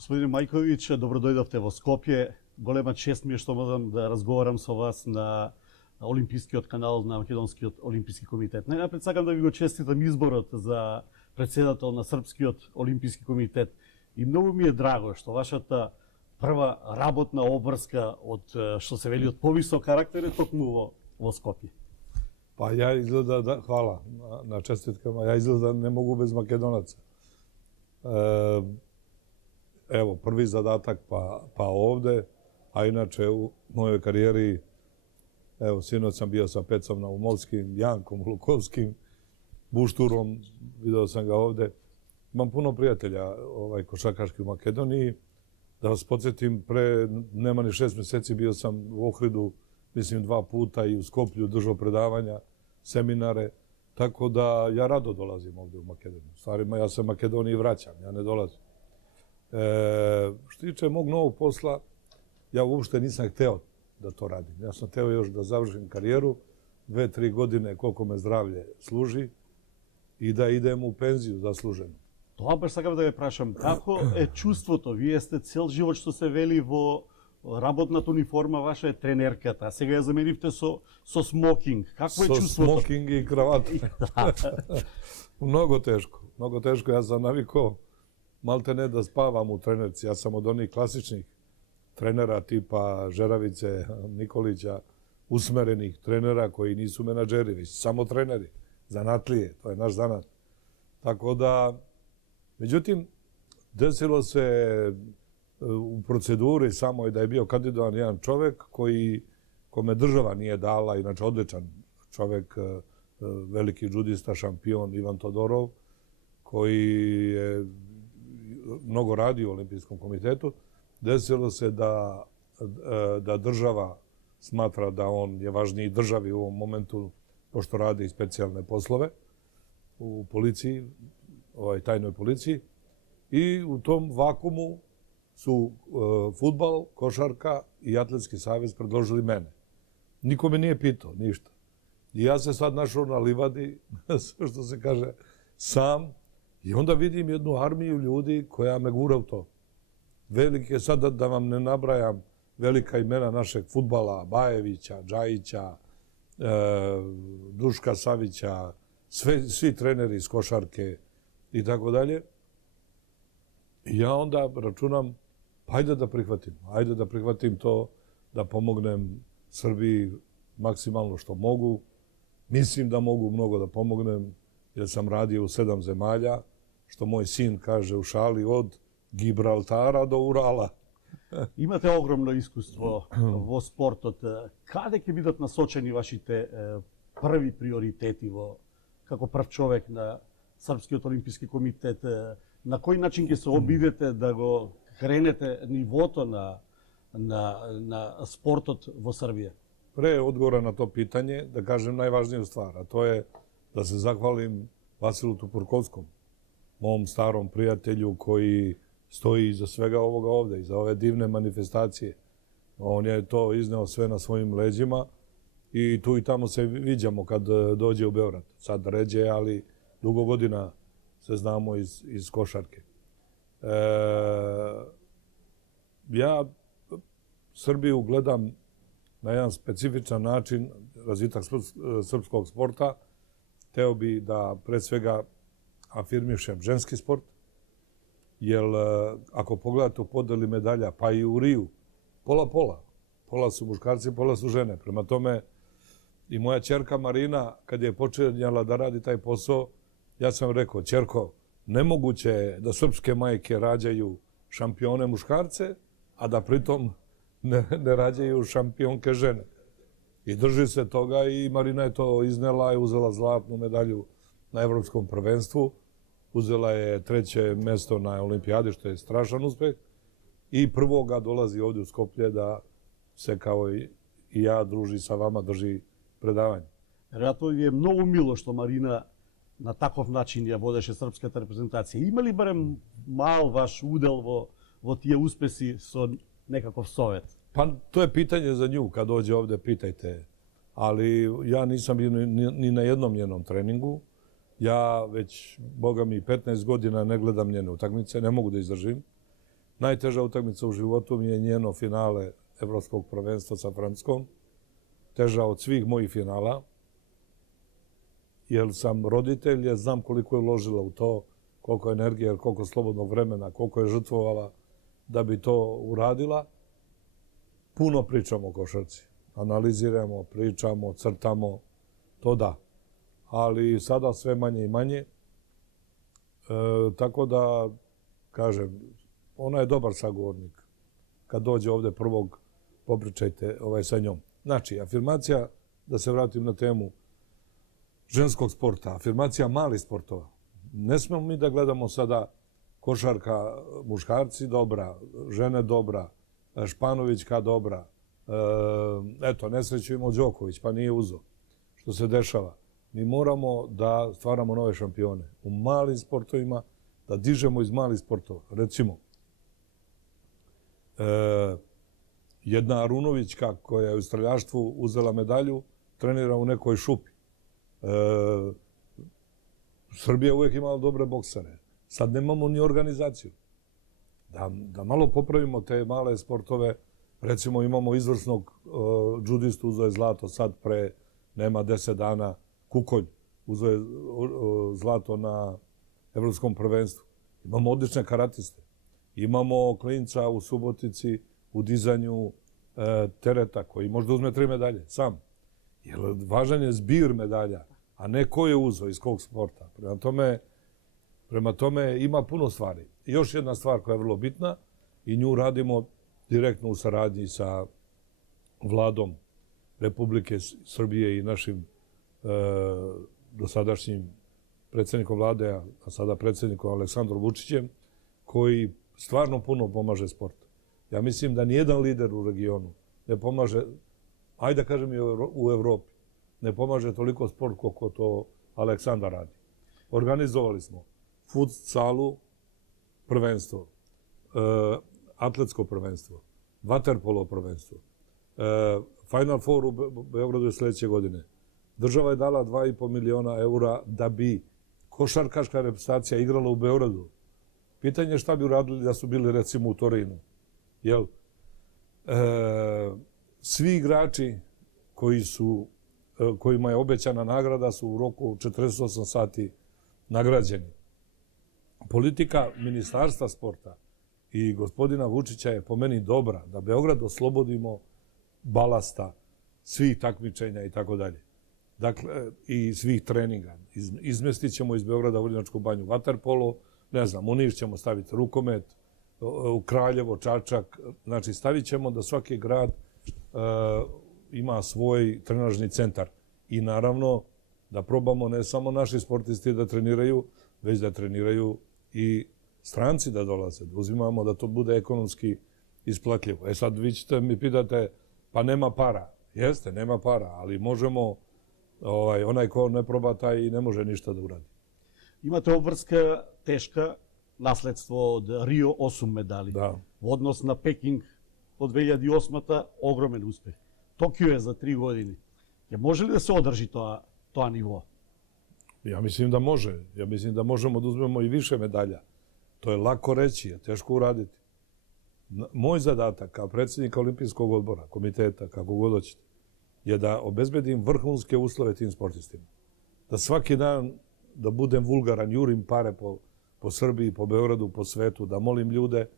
Господине Мајковиќ, добро дојдовте во Скопје. Голема чест ми е што можам да разговарам со вас на Олимпискиот канал на Македонскиот олимписки комитет. Најнапред сакам да ви го честитам изборот за председател на Српскиот олимписки комитет и многу ми е драго што вашата прва работна обврска од што се вели од повисок карактер е токму во Скопје. Па ја изгледа, хвала на честиткама, ја изгледа не могу без македонаца. Evo, prvi zadatak pa ovde, a inače u mojoj karijeri, evo, sinoć sam bio sa Pecom Naumovskim, Jankom Lukovskim, Bušturom, video sam ga ovde. Imam puno prijatelja košarkaških u Makedoniji. Da vas podsjetim, pre nema ni 6 mjeseci bio sam u Ohridu, mislim 2 puta i u Skoplju držao predavanja, seminare. Tako da ja rado dolazim ovde u Makedoniju. Stvarima, ja se Makedoniji vraćam, ja ne dolazim. Što tiče mog novog posla, ja uopšte nisam hteo da to radim. Ja sam hteo još da završim karijeru, 2-3 godine koliko me zdravlje služi i da idem u penziju zasluženo. Тоа баш сакам да ве прашам, како е чувството? Вие сте цел живот што се вели во работната униформа, ваша е тренерката, а сега ја заменивте со смокинг. Какво е чувството? Со смокинг и кравата. Много тешко, много тешко. Ja sam navikao malte ne da spavam u trenerci. Ja sam od onih klasičnih trenera tipa Žeravice, Nikolića, usmerenih trenera koji nisu menadžeri, već samo treneri, zanatlije, to je naš zanat. Tako da, međutim, desilo se u proceduri samo i da je bio kandidovan jedan čovek kome država nije dala, inače odličan čovek, veliki džudista, šampion Ivan Todorov, koji je mnogo radi u Olimpijskom komitetu. Desilo se da država smatra da on je važniji državi u ovom momentu, pošto radi specijalne poslove u policiji, tajnoj policiji. I u tom vakumu su fudbal, košarka i Atletski savez predložili mene. Niko me nije pitao, ništa. I ja se sad našao na livadi, što se kaže, sam. I onda vidim jednu armiju ljudi koja me gura u to. Velike, sad da vam ne nabrajam velika imena našeg fudbala, Bajevića, Džajića, Duška Savića, svi treneri iz košarke i tako dalje. I ja onda računam, ajde da prihvatim to, da pomognem Srbiji maksimalno što mogu. Mislim da mogu mnogo da pomognem, jer sam radio u 7 zemalja, što moj sin kaže u šali, od Gibraltara do Urala. Имате огромно искуство во спортот. Каде ќе бидат насочени вашите први приоритети како прв човек на Српскиот олимписки комитет? На кој начин ќе се обидете да го кренете нивото на спортот во Србија? Pre odgovora na to pitanje, da kažem najvažniju stvar, a to je da se zahvalim Vasilu Tupurkovskom, mom starom prijatelju koji stoji iza svega ovoga ovde, iza ove divne manifestacije. On je to izneo sve na svojim leđima i tu i tamo se viđamo kad dođe u Beograd. Sad ređe, ali dugo godina se znamo iz košarke. Ja Srbiju gledam na jedan specifičan način, razvitak srpskog sporta. Hteo bi da pre svega afirmišem ženski sport, jer ako pogledate u podeli medalja, pa i u Riju, pola-pola. Pola su muškarci, pola su žene. Prema tome, i moja ćerka Marina, kad je počinjala da radi taj posao, ja sam rekao, ćerko, nemoguće je da srpske majke rađaju šampione muškarce, a da pritom ne rađaju šampionke žene. I drži se toga i Marina je to iznela i uzela zlatnu medalju na evropskom prvenstvu. Uzela je 3. mesto na olimpijadi, što je strašan uspeh. I prvoga dolazi ovdje u Skoplje da se kao i ja druži sa vama, drži predavanje. Веројатно ви е многу мило што Марина на таков начин ја водеше српската репрезентација. Има ли барем мал ваш удел во тие успеси со nekakav совет? Pa to je pitanje za nju, kad dođe ovde pitajte. Ali ja nisam bio ni na jednom njenom treningu. Ja već, boga mi, 15 godina ne gledam njene utakmice, ne mogu da izdržim. Najteža utakmica u životu mi je njeno finale Evropskog prvenstva sa Francuskom. Teža od svih mojih finala. Jer sam roditelj, jer znam koliko je uložila u to, koliko energije, koliko slobodnog vremena, koliko je žrtvovala da bi to uradila. Puno pričamo o košarci. Analiziramo, pričamo, crtamo, to da. Ali sada sve manje i manje. Tako da, kažem, ona je dobar sagovornik. Kad dođe ovde prvog, popričajte sa njom. Znači, afirmacija, da se vratim na temu ženskog sporta, afirmacija malih sportova. Ne smemo mi da gledamo sada košarka muškarci dobra, žene dobra, Španovićka dobra, eto, nesreću imao Đoković, pa nije uzo. Što se dešava? Mi moramo da stvaramo nove šampione u malim sportovima, da dižemo iz malih sportova. Recimo, jedna Arunovićka koja je u streljaštvu uzela medalju, trenira u nekoj šupi. Srbija uvijek imala dobre boksere. Sad nemamo ni organizaciju. Da malo popravimo te male sportove. Recimo imamo izvrsnog džudistu, uzeo je zlato sad nema 10 dana, Kukonj, uzeo je zlato na Evropskom prvenstvu. Imamo odlične karatiste. Imamo klinca u Subotici u dizanju tereta koji možda uzme 3 medalje, sam. Jer važan je zbir medalja, a ne ko je uzeo iz kog sporta. Prema tome ima puno stvari. I još jedna stvar koja je vrlo bitna i nju radimo direktno u saradnji sa vladom Republike Srbije i našim dosadašnjim predsjednikom vlade, a sada predsjednikom Aleksandrom Vučićem, koji stvarno puno pomaže sportu. Ja mislim da nijedan lider u regionu ne pomaže, ajde da kažem i u Evropi, ne pomaže toliko sport koliko to Aleksandar radi. Organizovali smo futsalu prvenstvo, atletsko prvenstvo, vaterpolo prvenstvo, Final Four u Beogradu je sljedeće godine. Država je dala 2,5 miliona eura da bi košarkaška reprezentacija igrala u Beogradu. Pitanje je šta bi uradili da su bili recimo u Torinu. Jel? Svi igrači kojima je obećana nagrada su u roku 48 sati nagrađeni. Politika Ministarstva sporta i gospodina Vučića je po meni dobra, da Beograd oslobodimo balasta svih takmičenja i tako dalje. Dakle, i svih treninga. Izmestit ćemo iz Beograda u Vrnjačku banju vaterpolo, ne znam, u Niš ćemo staviti rukomet, u Kraljevo, Čačak. Znači, stavit ćemo da svaki grad ima svoj trenažni centar. I naravno, da probamo ne samo naši sportisti da treniraju, već da treniraju i stranci da dolaze. Da uzimamo da to bude ekonomski isplatljivo. Sad vi ćete mi pitate, pa nema para. Jeste, nema para, ali možemo, onaj ko ne proba taj i ne može ništa da uradi. Imate obvrska teška, nasledstvo od Rio 8 medali. Da. U odnos na Peking od 2008. ogromen uspeh. Tokio je za 3 godine. Može li da se održi to nivo? Ja mislim da može. Ja mislim da možemo da uzmemo i više medalja. To je lako reći, je teško uraditi. Moj zadatak kao predsjednika Olimpijskog odbora, komiteta, kako god hoćete, je da obezbedim vrhunske uslove tim sportistima. Da svaki dan da budem vulgaran, jurim pare po Srbiji, po Beogradu, po svetu, da molim ljude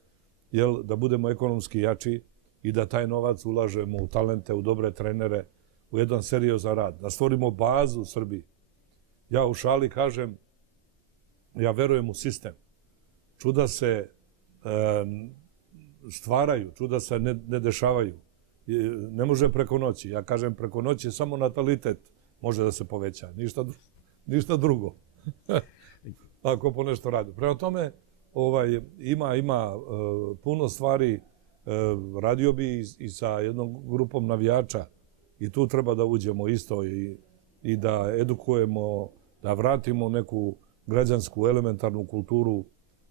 da budemo ekonomski jači i da taj novac ulažemo u talente, u dobre trenere, u jedan seriozan rad. Da stvorimo bazu u Srbiji. Ja u šali kažem, ja verujem u sistem. Čuda se stvaraju, čuda se ne dešavaju. Ne može preko noći. Ja kažem preko noći samo natalitet može da se poveća. Ništa drugo. Ako po nešto radi. Prema tome ima puno stvari. Radio bi i sa jednom grupom navijača i tu treba da uđemo isto i da edukujemo, da vratimo neku građansku elementarnu kulturu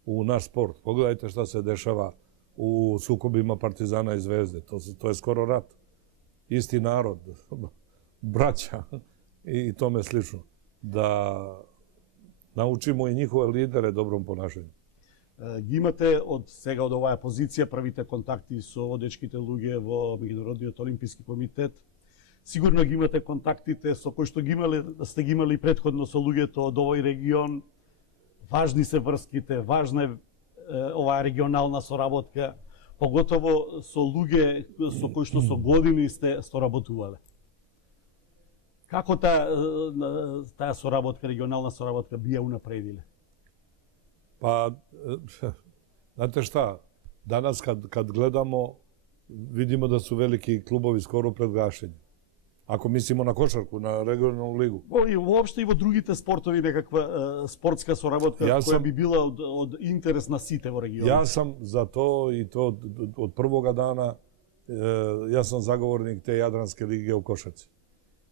u naš sport. Pogledajte šta se dešava u sukobima Partizana i Zvezde. To je skoro rat. Isti narod, braća i tome slično. Da naučimo i njihove lidere dobrom ponašanju. Ги имате од сега од оваа позиција првите контакти со водечките луѓе во Меѓународниот олимписки комитет. Сигурно ги имате контактите со кои што сте ги имали претходно со луѓето од овој регион. Важни се врските, важна е оваа регионална соработка, поготово со луѓе со кои што со години сте соработувале. Како таа соработка, регионална соработка, би ја унапредиле? Pa, znate šta, danas kad gledamo, vidimo da su veliki klubovi skoro pred gašenjem. Ako mislimo na košarku, na regionalnu ligu. И воопште и во другите спортови некаква спортска соработка која би била од интерес на сите во регионот. Ja sam za to i to od prvoga dana, ja sam zagovornik te Jadranske lige u košarci.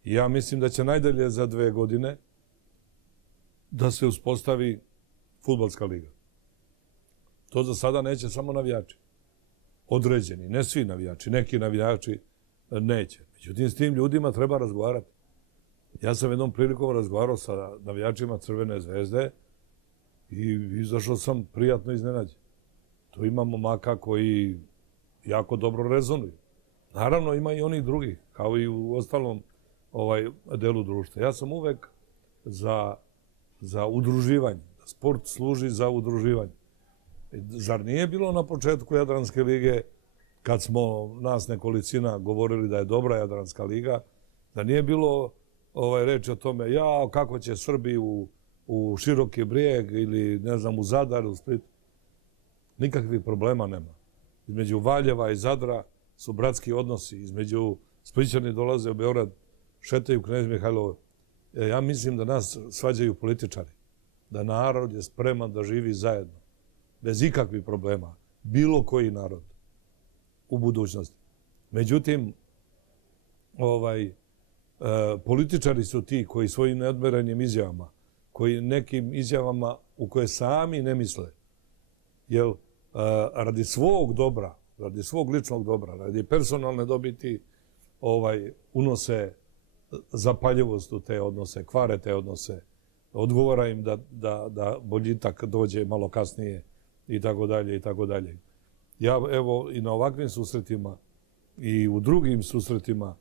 I ja mislim da će najdalje za 2 godine da se uspostavi fudbalska liga. To za sada neće samo navijači. Određeni, ne svi navijači, neki navijači neće. Međutim, s tim ljudima treba razgovarati. Ja sam jednom prilikom razgovarao sa navijačima Crvene zvezde i izašao sam prijatno iznenađen. Tu imamo momaka koji jako dobro rezonuju. Naravno, ima i onih drugih, kao i u ostalom delu društva. Ja sam uvek za udruživanje. Sport služi za udruživanje. Zar nije bilo na početku Jadranske lige, kad smo nas nekolicina govorili da je dobra Jadranska liga, da nije bilo reči o tome kako će Srbi u Široki Brijeg ili ne znam u Zadar, u Split. Nikakvih problema nema. Između Valjeva i Zadra su bratski odnosi. Između Splićani dolaze u Beograd, šetaju Knez Mihajlovo. Ja mislim da nas svađaju političari. Da narod je spreman da živi zajedno, bez ikakvih problema, bilo koji narod u budućnosti. Međutim, političari su ti koji svojim neodmerenim izjavama, koji nekim izjavama u koje sami ne misle, jer radi svog dobra, radi svog ličnog dobra, radi personalne dobiti, unose zapaljivost u te odnose, kvare te odnose, odgovara im da boljitak dođe malo kasnije i tako dalje i tako dalje. Ja evo i na ovakvim susretima i u drugim susretima,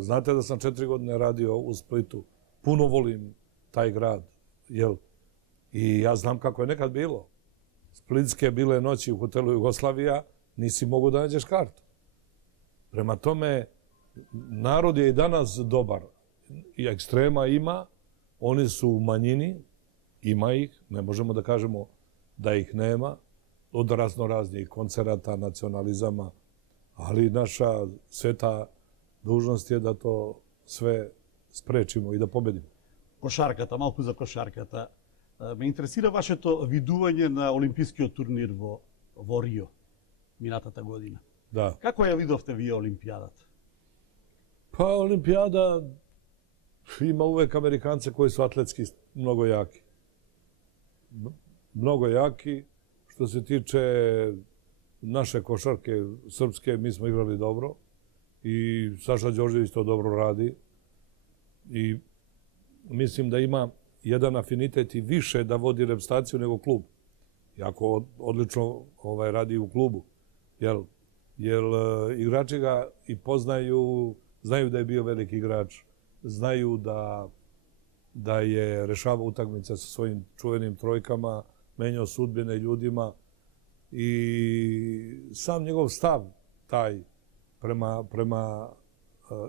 znate da sam 4 godine radio u Splitu, puno volim taj grad, jel? I ja znam kako je nekad bilo. Splitske bile noći u hotelu Jugoslavija, nisi mogao da nađeš kartu. Prema tome, narod je i danas dobar. I ekstrema ima, oni su u manjini, ima ih, ne možemo da kažemo da ih nema, od raznoraznih koncerata, nacionalizama, ali naša sveta dužnost je da to sve sprečimo и да победиме. Кошарката, малку за кошарката. Ме интересира вашето видување на олимпискиот турнир во Рио минатата година. Да. Како ја видовте вие Олимпијадата? Па Олимпијада има увек американце кои су атлетски многу јаки. Mnogo jaki. Što se tiče naše košarke srpske, mi smo igrali dobro i Saša Đorđević to dobro radi i mislim da ima jedan afinitet i više da vodi reprezentaciju nego klub. Jako odlično radi u klubu. Jer igrači ga i poznaju, znaju da je bio veliki igrač, znaju da je rešavao utakmice sa svojim čuvenim trojkama, menjao sudbine ljudima i sam njegov stav taj prema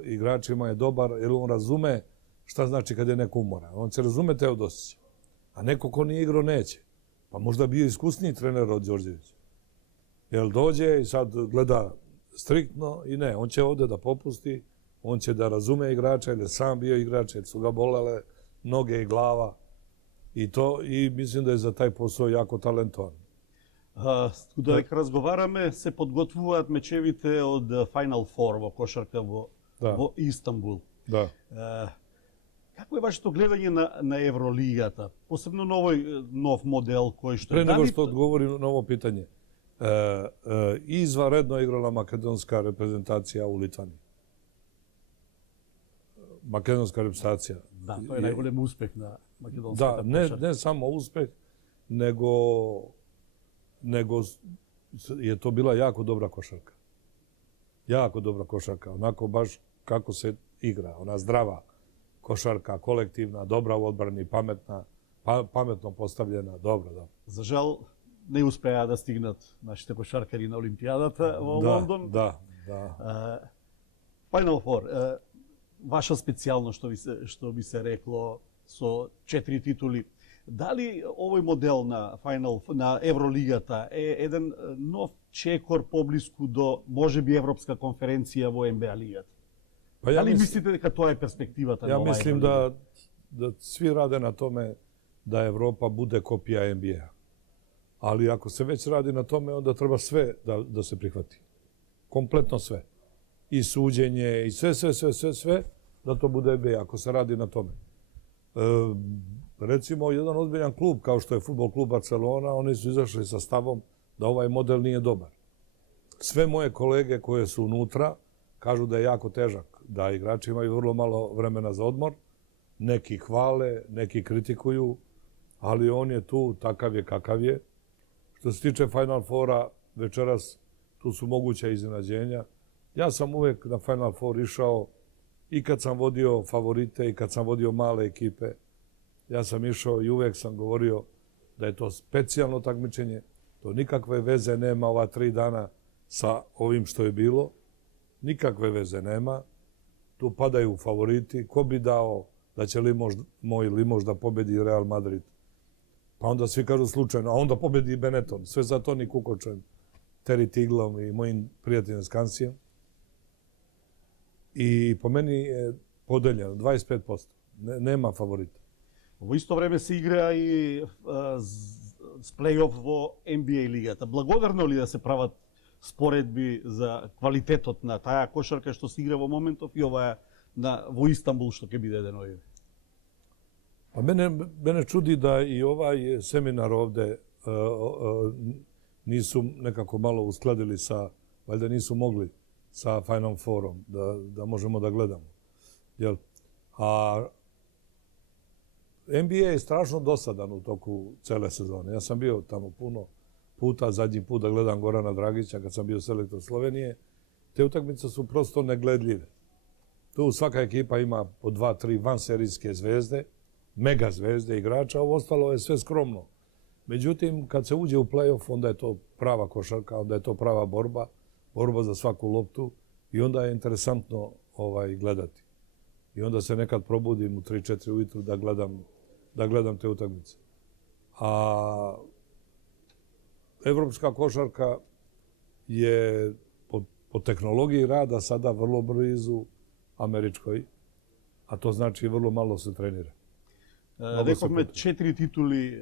igračima je dobar jer on razume šta znači kad je neko umoran. On će razume te od osjećaja. A neko ko nije igrao neće. Pa možda bio iskusniji trener od Đorđevića. Jer dođe i sad gleda striktno i ne, on će ovdje da popusti, on će da razume igrača jer je sam bio igrač, jer su ga bolele noge i glava. I mislim da je za taj posao jako talentovan. Додека разговараме, се подготвуваат мечевите од Final Four во кошарка во Истанбул. Да. Како е вашето гледање на Евролигата? Посебно на овој нов модел кој што... Pre nego što odgovorim na ovo pitanje, izvanredno igrala makedonska reprezentacija u Litvaniji. Makedonska reprezentacija. Da, to je najgolem uspeh na makedonskата кошарка. Да, не само успех, него nego je to bila jako dobra košarka. Jako dobra košarka, onako baš kako se igra, ona zdrava košarka, kolektivna, dobra u odbrani, pametna, pametno postavljena, dobro. За жал, не успеа да стигнат нашите кошаркари на Олимпијадата во Лондон. Да. Final Four, ваша специјално што би се рекло со 4 титули. Дали овој модел на Евролигата е еден нов чекор поблиску до можеби Европска конференција во НБА лигата? Дали мислите дека тоа е перспективата на оваа Евролига? Ја мислим да сви раде на томе да Европа буде копија НБА. Ali ako se već radi na tome, onda treba sve da se prihvati. Kompletno sve. I suđenje, i sve, da to bude NBA, ako se radi na tome. Recimo, jedan ozbiljan klub, kao što je Fudbal klub Barcelona, oni su izašli sa stavom da ovaj model nije dobar. Sve moje kolege koje su unutra kažu da je jako težak, da igrači imaju vrlo malo vremena za odmor, neki hvale, neki kritikuju, ali on je tu, takav je kakav je. Što se tiče Final Fora, večeras tu su moguća iznenađenja. Ja sam uvek na Final Four išao i kad sam vodio favorite i kad sam vodio male ekipe. Ja sam išao i uvek sam govorio da je to specijalno takmičenje. To nikakve veze nema ova 3 dana sa ovim što je bilo. Nikakve veze nema. Tu padaju favoriti. Ko bi dao da će moj Limož da pobedi Real Madrid? Pa onda svi kažu slučajno, a onda pobedi i Benetton. Sve za Toni Kukočem, Terry Tiglom i mojim prijateljem Skansijem. I po meni je podeljeno 25%. Nema favorita. Во исто време се игра и с плей-оф во NBA лигата. Благодарно ли да се прават споредби за квалитетот на таа кошарка што се игра во моментов и оваа во Истанбул што ќе биде денови? Pa mene čudi da i ovaj seminar ovde nisu nekako malo uskladili sa, valjda nisu mogli sa Final Fourom, da možemo da gledamo. A NBA je strašno dosadan u toku cele sezone. Ja sam bio tamo puno puta, zadnji put da gledam Gorana Dragića kad sam bio selektor Slovenije. Te utakmice su prosto negledljive. Tu svaka ekipa ima po 2-3 vanserijske zvezde, mega zvezde igrača, ovo ostalo je sve skromno. Međutim, kad se uđe u play-off, onda je to prava košarka, onda je to prava borba za svaku loptu i onda je interesantno gledati. I onda se nekad probudim u 3-4 ujutru da gledam te utakmice. A evropska košarka je po tehnologiji rada sada vrlo blizu američkoj, a to znači vrlo malo se trenira. Рековме 4 титули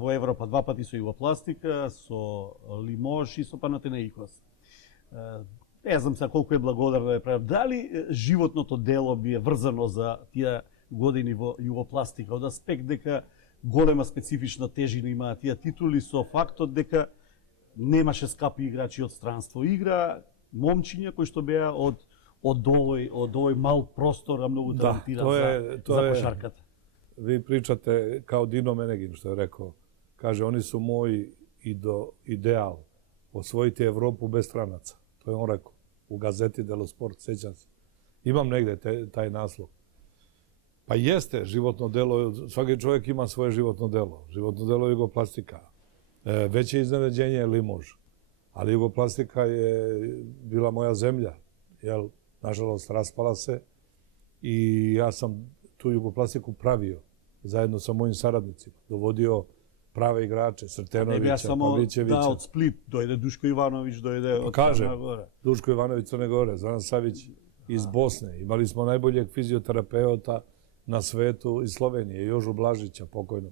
во Европа, 2 пати со Југопластика, со Лимош и со Панатенаикос. Не знам сега колку е благодарно да ја правам. Дали животното дело би е врзано за тие години во Југопластика, од аспект дека голема специфична тежина имаат тие титули со фактот дека немаше скапи играчи од странство. Игра момчиња кои што беа од ovoj mal prostor, a mnogo talentiran za košarkata. Vi pričate kao Dino Menegin, što je rekao. Kaže, oni su moj ideal. Osvojiti Evropu bez stranaca. To je on rekao. U gazeti Delo Sport, sećam se. Imam negde taj naslov. Pa jeste životno delo, svaki čovjek ima svoje životno delo. Životno delo je Jugoplastika. Veće iznenađenje je Limož. Ali Jugoplastika je bila moja zemlja. Jel? Nažalost, raspala se i ja sam tu Jugoplastiku pravio zajedno sa mojim saradnicima. Dovodio prave igrače, Srtenovića, Pavlićevića. Ne bi ja samo da od Split dojde Duško Ivanović, dojde od Crne Gore. Duško Ivanović, Crne Gore, Zoran Savić iz Bosne. Imali smo najboljeg fizioterapeuta na svetu iz Slovenije, Jožu Blažića, pokojno.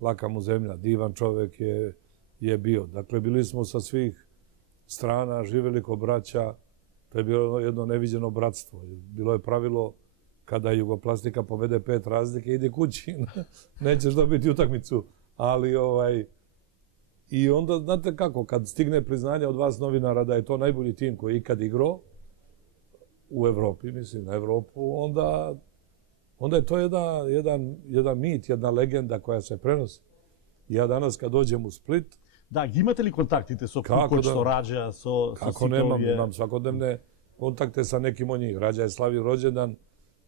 Laka mu zemlja, divan čovek je bio. Dakle, bili smo sa svih strana, živjeli ko braća. To je bilo jedno neviđeno bratstvo. Bilo je pravilo kada Jugoplastika povede 5 razlike, idi kući, nećeš dobiti utakmicu. Ali i onda, znate kako, kad stigne priznanje od vas novinara da je to najbolji tim koji je ikad igrao u Evropi, mislim na Evropu, onda je to jedan mit, jedna legenda koja se prenosi. Ja danas kad dođem u Split... Da, imate li kontaktite so Kukoč, so Rađa, so Kako nemam, imam svakodnevne kontakte sa nekim od njih. Rađa je slavio rođendan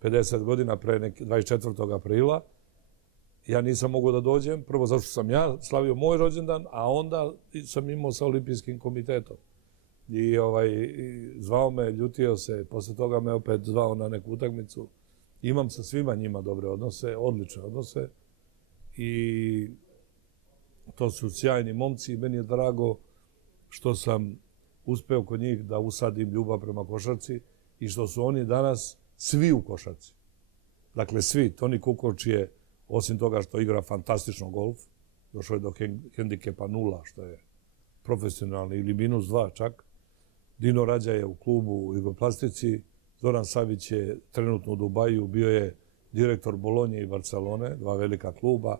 50 godina pre 24. aprila. Ja nisam mogao da dođem, prvo zato što sam ja slavio moj rođendan, a onda sam imao sa Olimpijskim komitetom. I zvao me, ljutio se, posle toga me opet zvao na neku utakmicu. Imam sa svima njima dobre odnose, odlične odnose. I to su sjajni momci i meni je drago što sam uspeo kod njih da usadim ljubav prema košarci i što su oni danas svi u košarci. Dakle, svi. Toni Kukoč je, osim toga što igra fantastično golf, došao je do hendikepa 0, što je profesionalni, ili -2 čak. Dino Rađa je u klubu u Jugoplastici, Zoran Savić je trenutno u Dubaju, bio je direktor Bolonje i Barcelone, 2 velika kluba.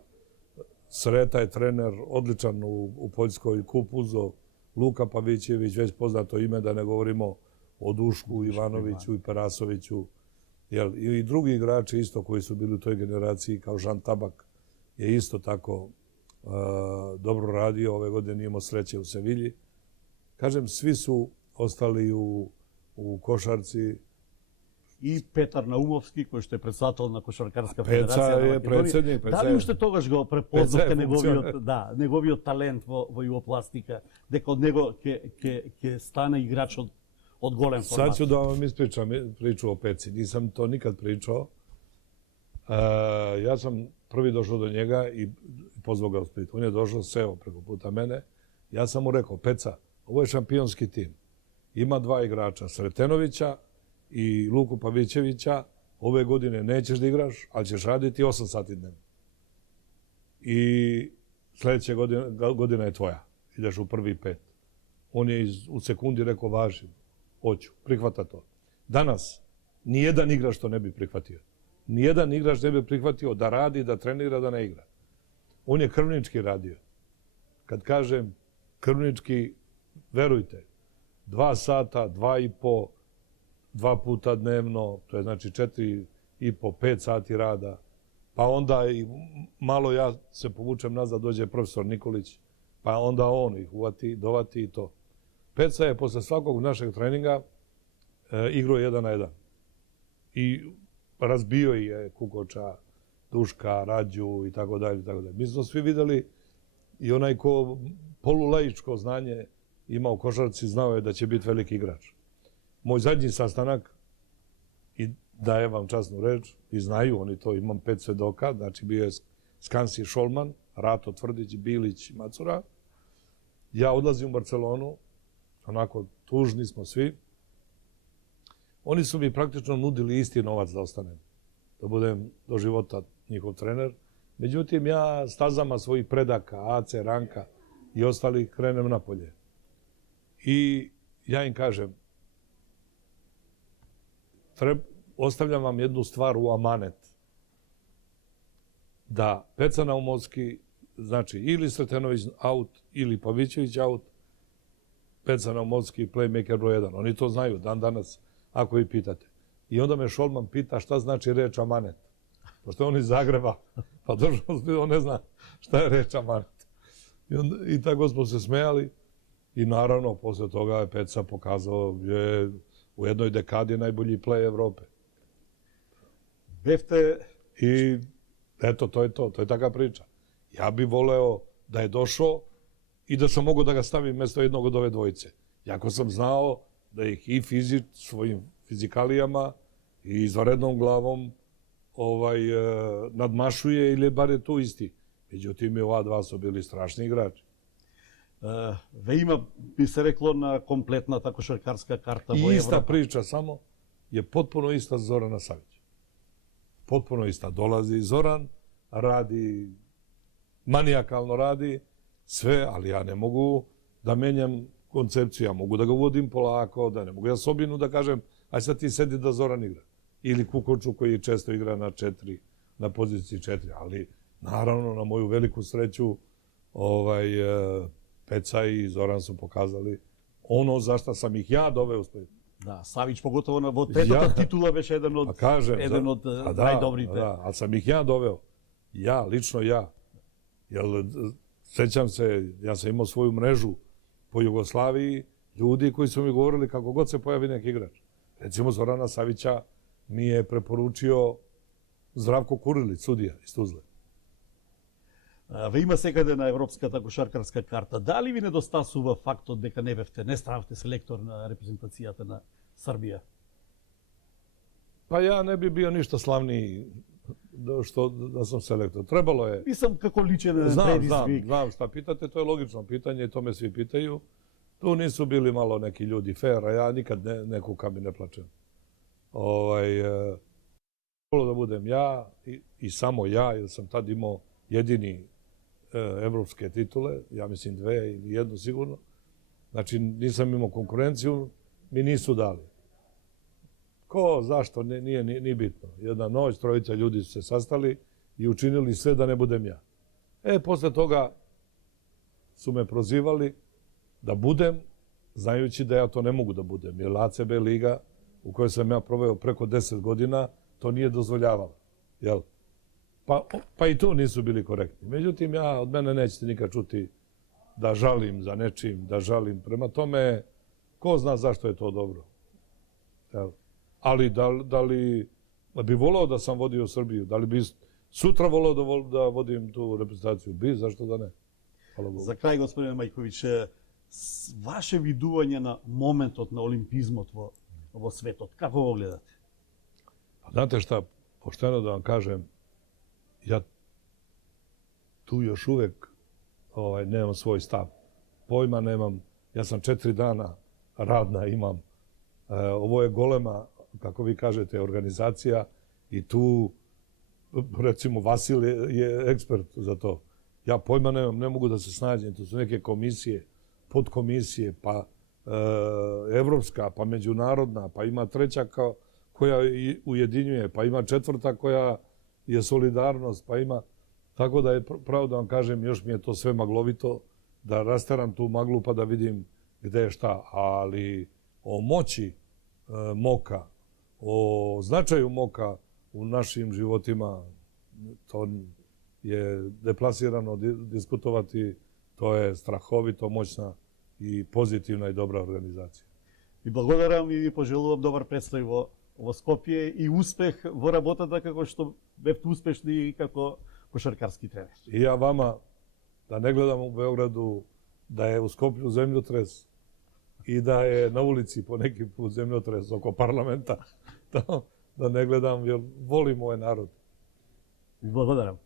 Sreta je trener, odličan u Poljskoj, kup uzeo, Luka Pavićević, već poznato ime, da ne govorimo o Dušku, Ivanoviću i Perasoviću. I drugi igrači isto koji su bili u toj generaciji, kao Žan Tabak, je isto tako dobro radio. Ove godine nije imao sreće u Sevilji. Kažem, svi su ostali u košarci. I Petar Naumovski, koji što je председател Кошаркарска федерација на е председник. Дали уште тогаш го препознавте неговиот талент во југопластика, дека од него ќе стане играч од голем формат? Sad ću da vam ispričam priču o Peci. Nisam to nikad pričao. Ja sam prvi došao do njega i pozvao ga u Split. On je došao, seo preko puta mene. Ja sam mu rekao, Peca, ovo je šampionski tim. Ima 2 igrača, Sretenovića i Luku Pavićevića. Ove godine nećeš da igraš, ali ćeš raditi 8 sati dnevno. I sljedeće godina je tvoja. Ideš u prvi 5. On je u sekundi rekao, važi, hoću, prihvata to. Danas, nijedan igrač to ne bi prihvatio. Nijedan igrač ne bi prihvatio da radi, da trenira, da ne igra. On je krvnički radio. Kad kažem krvnički, verujte, 2 sata, 2,5, 2 puta dnevno, to je znači 4,5, 5 sati rada. Pa onda i malo ja se povučem nazad, dođe profesor Nikolić, pa onda on ih uvati, dovati i to. Peca je posle svakog našeg treninga igrao 1 na 1. I razbio je Kukoča, Duška, Rađu i tako dalje. Mi smo svi videli i onaj ko polulaičko znanje ima u košarci, znao je da će biti veliki igrač. Moj zadnji sastanak, i dajem vam časnu reč, i znaju oni to, imam 5 svedoka, znači bio je Skansi Šolman, Rato Tvrdić, Bilić i Macura. Ja odlazim u Barcelonu, onako tužni smo svi. Oni su mi praktično nudili isti novac da ostanem, da budem do života njihov trener. Međutim, ja stazama svojih predaka, AC, Ranka i ostalih krenem napolje. I ja im kažem, ostavljam vam jednu stvar u amanet. Da Peca Naumovski, znači ili Sretenović out, ili Pavićević out, Peca Naumovski playmaker broj 1. Oni to znaju dan danas, ako vi pitate. I onda me Šolman pita šta znači reč amanet. Pošto je on iz Zagreba, pa došao, on ne zna šta je reč amanet. I tako smo se smejali. I naravno, posle toga je Peca pokazao je u jednoj dekadi najbolji play Evrope. I eto, to je to. To je taka priča. Ja bih voleo da je došao i da sam mogao da ga stavim mjesto jednog od ove dvojice. Jako sam znao da ih i svojim fizikalijama i izvanrednom glavom nadmašuje ili bar je tu isti. Međutim, i ova 2 su bili strašni igrači. Ве има, би се рекло, на комплетната кошаркарска карта во Европа. Ista priča, samo je potpuno ista Zorana Savića. Potpuno ista. Dolazi Zoran, radi, manijakalno radi, sve, ali ja ne mogu da menjam koncepciju. Ja mogu da ga uvodim polako, da ne mogu ja Sobinu da kažem, aj sad ti sedi da Zoran igra. Ili Kukoču koji često igra na 4, na poziciji 4. Ali, naravno, na moju veliku sreću, Peca i Zoran su pokazali ono za šta sam ih ja doveo u Split. Da, Savić pogotovo во третата титула беше еден од најдобрите. Да, ali sam ih ja doveo. Ja, lično ja. Jer Sećam se, ja sam imao svoju mrežu po Jugoslaviji, ljudi koji su mi govorili kako god se pojavi neki igrač. Recimo, Zorana Savića mi je preporučio Zdravko Kurilić, sudija iz Tuzle. Ве има секаде на европската кошаркарска карта. Дали ви недостасува фактот дека не ставте селектор на репрезентацијата на Србија? Pa ja ne bi bio ništa slavniji da sam selektor. Trebalo je... Мислам како личен предизвик. Znam šta pitate, to je logično pitanje i to me svi pitaju. Tu nisu bili malo neki ljudi fair, a ja nikad ne kukam i ne plačem. Trebalo da budem ja i samo ja, jer sam tad imao jedini evropske titule, ja mislim 2 ili 1 sigurno. Znači nisam imao konkurenciju, mi nisu dali. Ko, zašto, nije ni bitno. Jedna noć, 3 ljudi su se sastali i učinili sve da ne budem ja. Posle toga su me prozivali da budem, znajući da ja to ne mogu da budem. Jer ACB liga, u kojoj sam ja proveo preko 10 godina, to nije dozvoljavala. Jel? Pa i tu nisu bili korektni. Međutim, od mene nećete nikad čuti da žalim za nečim, da žalim. Prema tome, ko zna zašto je to dobro. Jel? Ali da li bi volao da sam vodio Srbiju? Da li bi sutra volao da vodim tu reprezentaciju? Bi, zašto da ne? Hvala Bogu. За крај, господине Мајковиć, ваше видување на моментот на олимпизмот во светот, како го гледате? Pa znate šta, pošteno da vam kažem, ja tu još uvek nemam svoj stav. Pojma nemam, ja sam 4 dana radna imam. Ovo je golema, kako vi kažete, organizacija i tu, recimo, Vasil je ekspert za to. Ja pojma nemam, ne mogu da se snađem. To su neke komisije, podkomisije, pa evropska, pa međunarodna, pa ima 3. koja ujedinjuje, pa ima 4. koja je solidarnost, pa ima... Tako da je, pravo da vam kažem, još mi je to sve maglovito, da rasteram tu maglu pa da vidim gde je šta. Ali o moći Moka, o značaju Moka u našim životima, to je deplasirano diskutovati, to je strahovito moćna i pozitivna i dobra organizacija. Ви благодарам и ви пожелувам добар престој во Скопје и успех во работата како што бевте успешни и како кошаркарски тренер. I ja vama, da ne gledam u Beogradu, da je u Skoplju zemljotres i da je na ulici po neki put zemljotres oko parlamenta, da ne gledam jer volim ovaj narod. Ви благодарам.